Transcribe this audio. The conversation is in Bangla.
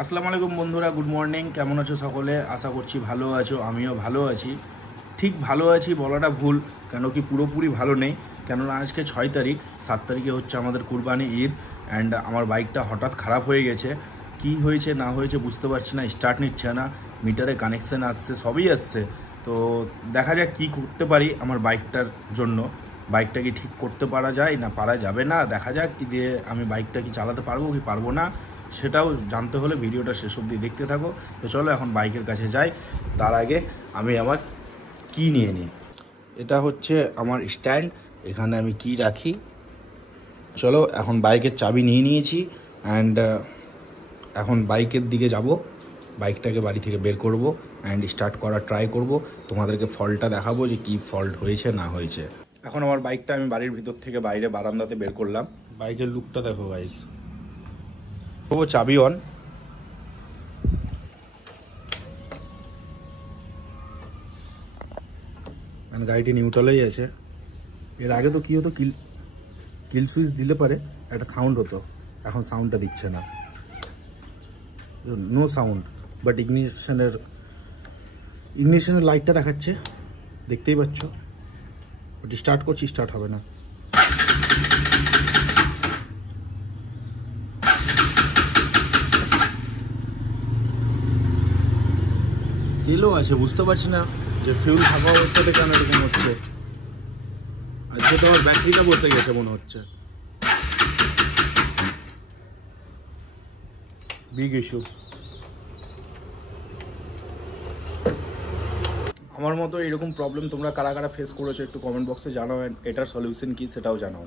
আসসালামু আলাইকুম বন্ধুরা, গুড মর্নিং। কেমন আছো সকলে? আশা করছি ভালো আছো, আমিও ভালো আছি। ঠিক ভালো আছি বলাটা ভুল, কেন কি পুরোপুরি ভালো নেই। কেননা আজকে 6 তারিখ, 7 তারিখে হচ্ছে আমাদের কুরবানি ঈদ। অ্যান্ড আমার বাইকটা হঠাৎ খারাপ হয়ে গেছে। কি হয়েছে না হয়েছে বুঝতে পারছি না, স্টার্ট নিচ্ছে না, মিটারে কানেকশান আসছে, সবই আসছে। তো দেখা যাক কী করতে পারি আমার বাইকটার জন্য। বাইকটা কি ঠিক করতে পারা যায় না পারা যাবে না, দেখা যাক। কি দিয়ে আমি বাইকটা কি চালাতে পারবো কি পারবো না, সেটাও জানতে হলে ভিডিওটা শেষ অবধি দেখতে থাকো। তো চলো এখন বাইকের কাছে যাই। তার আগে আমি আমার কি নিয়ে নিই। এটা হচ্ছে আমার স্ট্যান্ড, এখানে আমি কি রাখি। চলো এখন বাইকের চাবি নিয়ে নিয়েছি। অ্যান্ড এখন বাইকের দিকে যাব, বাইকটাকে বাড়ি থেকে বের করব অ্যান্ড স্টার্ট করার ট্রাই করব। তোমাদেরকে ফল্টটা দেখাবো যে কি ফল্ট হয়েছে না হয়েছে। এখন আমার বাইকটা আমি বাড়ির ভিতর থেকে বাইরে বারান্দাতে বের করলাম। বাইকের লুকটা দেখো গাইস। ও চাবি অন। মানে গাড়িটি নিউট্রালেই আছে। এর আগে তো কি হতো, কিল সুইচ দিলে পারে একটা সাউন্ড হতো, এখন সাউন্ডটা দিচ্ছে না, নো সাউন্ড। বাট ইগনিশনের লাইটটা দেখাচ্ছে, দেখতেই পাচ্ছ। বাট স্টার্ট করছি, স্টার্ট হবে না। তেলও আছে, বুঝতে পারছি না যে ফিউল থাকা অবস্থাতে কেন এরকম হচ্ছে। আজকে তো আমার ব্যাটারিটা বসে গেছে মনে হচ্ছে, বিগ ইস্যু। আমার মতো এরকম প্রবলেম তোমরা কারা কারা ফেস করেছো একটু কমেন্ট বক্সে জানাও, এটার সলিউশন কি সেটাও জানাও।